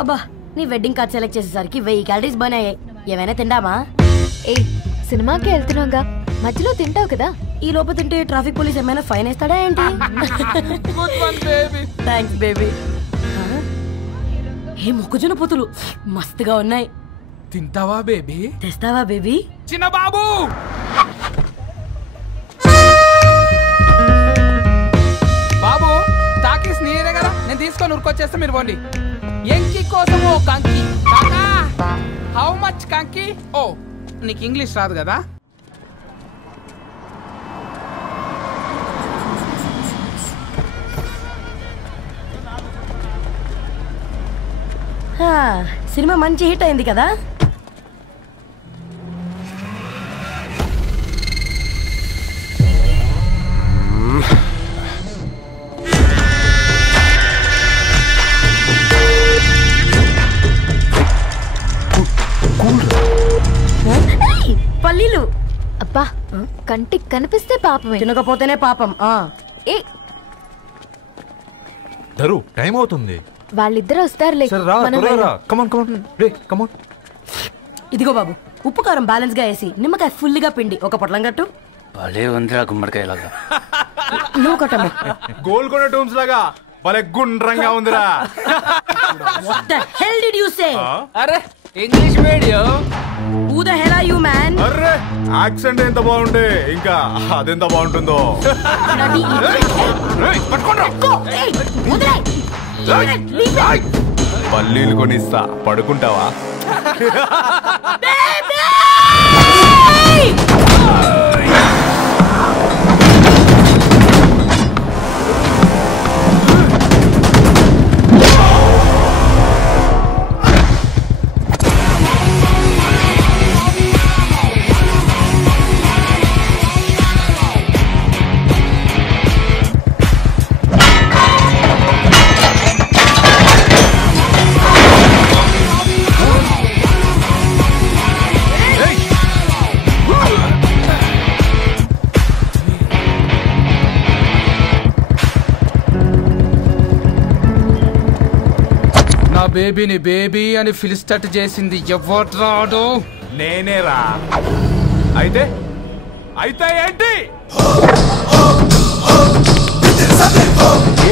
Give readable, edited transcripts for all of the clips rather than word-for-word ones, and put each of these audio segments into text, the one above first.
అబ్బా నీ wedding card select చేసేసరికి 1000 క్యాలరీస్ బర్న్ అయ్యాయి. ఏమైనా తిండామా? ఏ సినిమాకి వెళ్తున్నాగా, మధ్యలో తింటావు కదా. ఈ లోపు తింటే ట్రాఫిక్ పోలీస్ ఏమైనా ఫైన్ వేస్తాడా ఏంటి? Thanks baby. ఏ మొక్కజొన్న పొతులు మస్తుగా ఉన్నాయి. తింటావా బేబీ? తెస్తావా బేబీ? చిన్న బాబు బాబు తాకీస్ నీదే కదా, నేను తీసుకొని ఉరుకొచ్చేస్తే మీరు పోండి. ఎంకి కోసం ఓ కంకి. హౌ మచ్ కంకి? ఓ నీకు ఇంగ్లీష్ రాదు కదా. సినిమా మంచి హిట్ అయింది కదా. పల్లీలు. అబ్బా కంటికి కనిపిస్తే పాపమే, తినకపోతేనే పాపం. ఏ దరు టైం అవుతుంది. వాళ్ళిద్దరు వస్తారులే. ఇదిగో బాబు, ఉప్పు కారం బ్యాలెన్స్ గా వేసి నిమ్మకాయ ఫుల్ గా పిండి ఒక పొట్లం కట్టు. భలే ఉందిరా గుమ్మడికాయలాగా. నువ్వు కొట్టము. గోల్కొండ టూమ్స్ లాగా భలే గుండ్రంగా ఉందిరా. What the hell did you say? అరే English medium. Who the hell are you man? అరే యాక్సెంట్ ఎంత బాగుంటే ఇంకా అదెంత బాగుంటుందో. పల్లీలు కొనిస్తా, పడుకుంటావా? బేబీని బేబీ అని ఫిలిస్టట్ చేసింది ఎవడ్రాడు? నేనేరా. అయితే అయితే ఏంటి?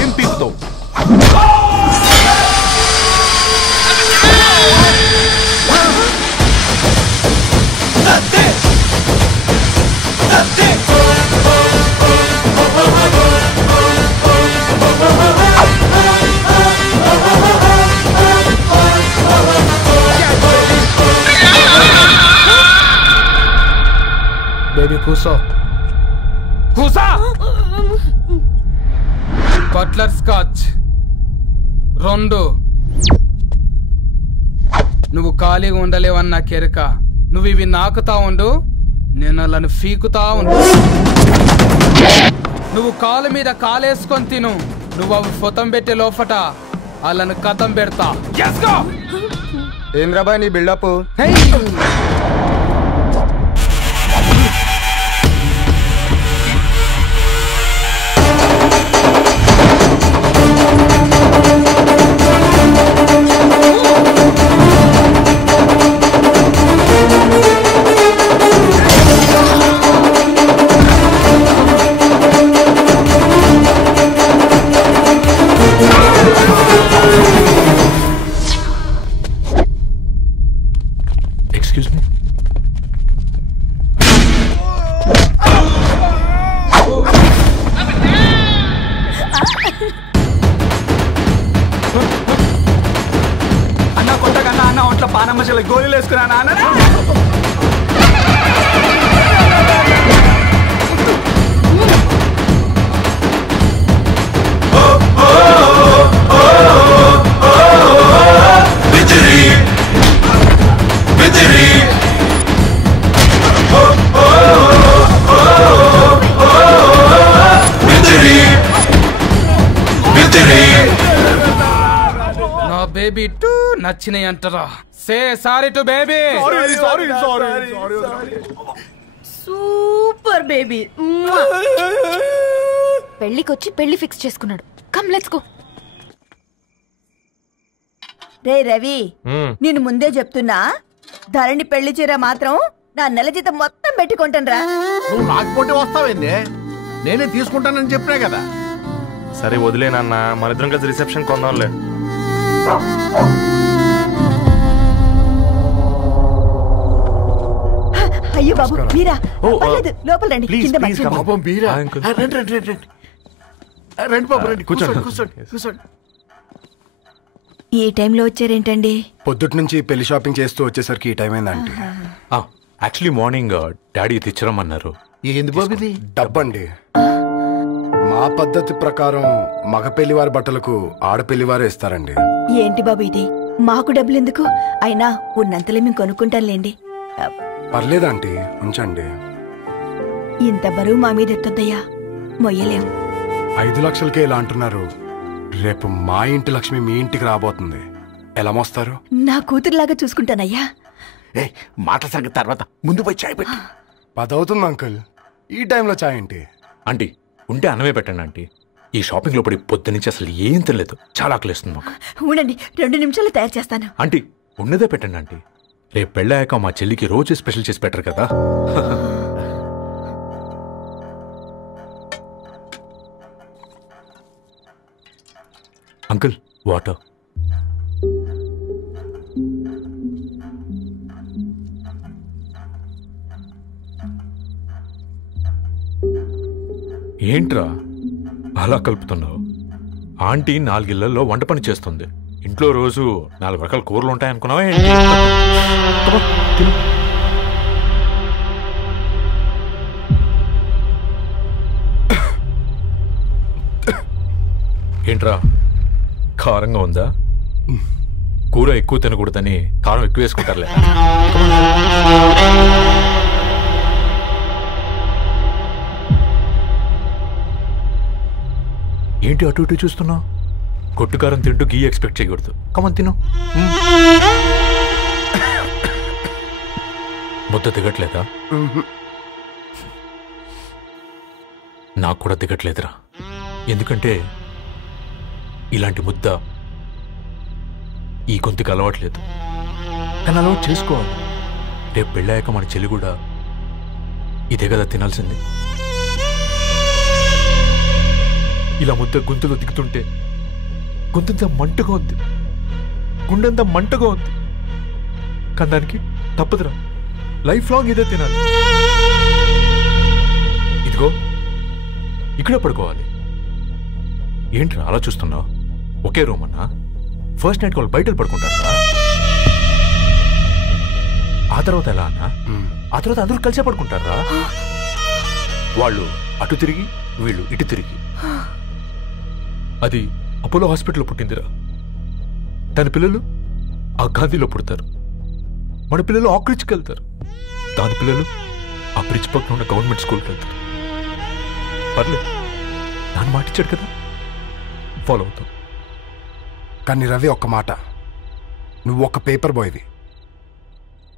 ఏం పీకుతావు? బేబీ కూసో, కూసా. Buttler scotch 2. నువ్వు ఖాళీగా ఉండలేవన్న కెరక. నువ్వు ఇవి నాకుతా ఉండు, నేను వాళ్ళని ఫీకుతా ఉండు. నువ్వు కాలు మీద కాలేసుకొని తిను. నువ్వు అవి ఫొతం పెట్టే లోపట వాళ్ళని కథం పెడతా. ఏంద్రా బాయ్ నీ బిల్డప్? Excuse me. అన్న కొట్టకన్నా అన్న ఒంట్లో పానమ్మశల గోళీలు వేసుకున్నా అన్న. నా బేబీ టూ నచ్చినాయి అంటారా? Say sorry to baby. Super baby. పెళ్లికొచ్చి పెళ్లి ఫిక్స్ చేసుకున్నాడు. Come let's go. రే రవి, నేను ముందే చెప్తున్నా, ధరణి పెళ్లి చీర మాత్రం నా నెల జీతం మొత్తం పెట్టుకుంటానురా. నువ్వు నాకు పోటీ వస్తావేంది? నేనే తీసుకుంటానని చెప్పినా కదా. సరే వదిలేనన్న, మన ఇద్దరం కలిసి రిసెప్షన్ కొందాంలే. అయ్యో బాబు మీరా? పర్లేదు, లోపల రండి. కింద మర్చిపోయాను. పాపం మీరా? రండి రండి రండి రండి. రండి బాబు రండి, కూర్చోండి కూర్చోండి కూర్చోండి. ఈ టైంలో వచ్చారేంటండి? పొద్దుటి నుంచి పెళ్లి షాపింగ్ చేస్తూ వచ్చేసరికి ఈ టైం అయిందండి. యాక్చువల్లీ మార్నింగ్ డాడీ తెచ్చరమన్నారు. ఏంది బాబు ఇది? డబ్బండి. మా పద్ధతి ప్రకారం మగ పెళ్లివారి బట్టలకు ఆడపెళ్లివారే ఇస్తారండి. ఏంటి బాబు ఇది? మాకు డబ్బులు ఎందుకు? అయినా ఉన్నంతలే మేము కొనుక్కుంటాంలేండి. పర్లేదంటీ, ఉంచండి. ఇంత బరువు మా మీద ఎత్తొద్దయ్యా, మొయ్యలేం. 5 లక్షలకే ఇలా అంటున్నారు. రేపు మా ఇంటి లక్ష్మి మీ ఇంటికి రాబోతుంది, ఎలా మోస్తారు? నా కూతురులాగా చూసుకుంటానయ్యా. మాట సంగతి తర్వాత, ముందు పోయి చాయ్ పెట్టి. 10 అవుతుంది అంకుల్, ఈ టైంలో చాయ్ ఏంటి? ఆంటీ ఉంటే అన్నమే పెట్టండి ఆంటీ. ఈ షాపింగ్ లో పడి పొద్దు నుంచి అసలు ఏం తినలేదు, చాలా ఆకలిస్తుంది మాకు. ఉండండి, 2 నిమిషాలు తయారు చేస్తాను. ఆంటీ ఉన్నదే పెట్టండి ఆంటీ. రేపు పెళ్ళాక మా చెల్లికి రోజు స్పెషల్ చేసి పెట్టరు కదా. Uncle water. ఏంట్రా అలా కలుపుతున్నావు? ఆంటీ 4 ఇళ్లలో వంట పని చేస్తుంది. ఇంట్లో రోజు 4 రకాల కూరలు ఉంటాయనుకున్నావా ఏంటి? ఏంట్రా కారంగా ఉందా? కూర ఎక్కువ తినకూడదని కారం ఎక్కువ వేసుకుంటారులే. ఏంటి అటు ఇటు చూస్తున్నావు? కొట్టుకారం తింటూ గీ ఎక్స్పెక్ట్ చేయకూడదు. కమన్ తిను. ముద్ద దిగట్లేదా? నాకు కూడా దిగట్లేదురా. ఎందుకంటే ఇలాంటి ముద్ద ఈ గొంతుకి అలవాట్లేదు. కానీ అలవాటు చేసుకోవాలి. రేపు పెళ్ళాక మన చెల్లి కూడా ఇదే కదా తినాల్సింది. ఇలా ముద్ద గొంతులో దిగుతుంటే గొంతంతా మంటగా ఉంది, గుండెంతా మంటగా ఉంది. కానీ దానికి తప్పదురా, లైఫ్ లాంగ్ ఇదే తినాలి. ఇదిగో ఇక్కడే పడుకోవాలి. ఏంట్రా అలా చూస్తున్నావు? ఒకే రూమ్ అన్నా? ఫస్ట్ నైట్ వాళ్ళు బయట పడుకుంటారా? ఆ తర్వాత ఎలా అన్నా? ఆ తర్వాత అందరూ కలిసే పడుకుంటారా? వాళ్ళు అటు తిరిగి, వీళ్ళు ఇటు తిరిగి. అది అపోలో హాస్పిటల్లో పుట్టిందిరా. దాని పిల్లలు ఆ గాంధీలో పుడతారు. మన పిల్లలు ఆక్రిడ్జ్కి వెళ్తారు. దాని పిల్లలు ఆ బ్రిడ్జ్ పక్కన ఉన్న గవర్నమెంట్ స్కూల్కి వెళ్తారు. పర్లేదు, దాన్ని మాటిచ్చాడు కదా, ఫాలో అవుతాం. కానీ రవి, ఒక్క మాట, నువ్వు ఒక పేపర్ బాయ్వి.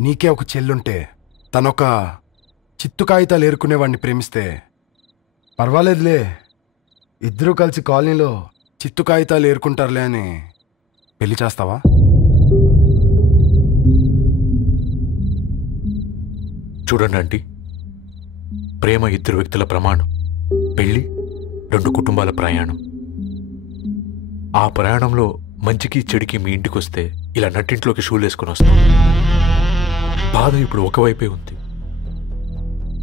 నీకే ఒక చెల్లుంటే తనొక చిత్తు కాగితాలు ఏరుకునేవాడిని ప్రేమిస్తే పర్వాలేదులే, ఇద్దరూ కలిసి కాలనీలో చిత్తు కాగితాలు ఏరుకుంటారులే అని పెళ్లి చేస్తావా? చూడండి ఆంటీ, ప్రేమ 2 వ్యక్తుల ప్రమాణం, పెళ్లి 2 కుటుంబాల ప్రయాణం. ఆ ప్రయాణంలో మంచికి చెడుకి మీ ఇంటికి వస్తే ఇలా నట్టింట్లోకి షూలు వేసుకుని వస్తాం. బాధ ఇప్పుడు ఒకవైపే ఉంది,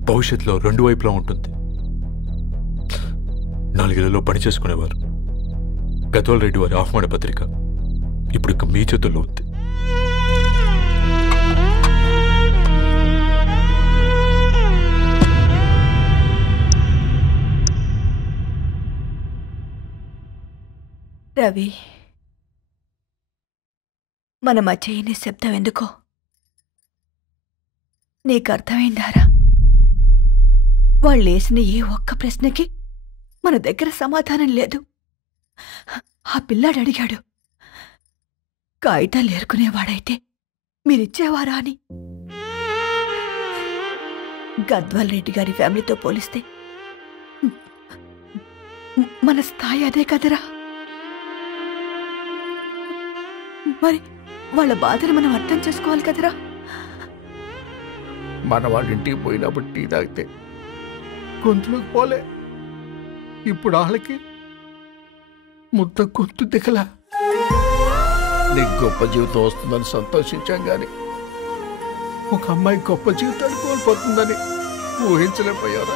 భవిష్యత్తులో 2 వైపులా ఉంటుంది. 4 ఏళ్లలో పని చేసుకునేవారు గద్వాల్ రెడ్డి వారి ఆహ్వాన పత్రిక ఇప్పుడు ఇక మీ చేతుల్లో ఉంది. రవి, మన మధ్య ఈ నిశ్శబ్దం ఎందుకో నీకు అర్థమైందారా? వాళ్ళేసిన ఏ ఒక్క ప్రశ్నకి మన దగ్గర సమాధానం లేదు. ఆ పిల్లాడు అడిగాడు, కాగితాలు ఏరుకునేవాడైతే మీరిచ్చేవారా అని. గద్వాల్ రెడ్డి గారి ఫ్యామిలీతో పోలిస్తే మన స్థాయి అదే కదరా. మరి వాళ్ళ బాధలు మనం అర్థం చేసుకోవాలి కదరా. మన వాళ్ళ ఇంటికి పోయినప్పుడు టీ తాగితే గొంతులోకి పోలే, ఇప్పుడు వాళ్ళకి ముద్ద గొంతు దిగలా. నీకు గొప్ప జీవితం వస్తుందని సంతోషించాం గాని ఒక అమ్మాయి గొప్ప జీవితాన్ని కోల్పోతుందని ఊహించలేకపోయారా?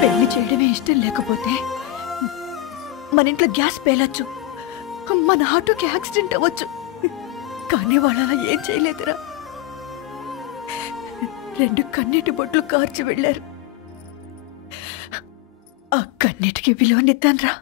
పెళ్లి చేయడమే ఇష్టం లేకపోతే మన ఇంట్లో గ్యాస్ పేలొచ్చు, మన ఆటోకి యాక్సిడెంట్ అవ్వచ్చు, కానీ వాళ్ళు అలా ఏం చేయలేదురా. 2 కన్నీటి బొట్లు కార్చి వెళ్ళారు. ఆ కన్నీటికి విలువనిద్దాన్రా.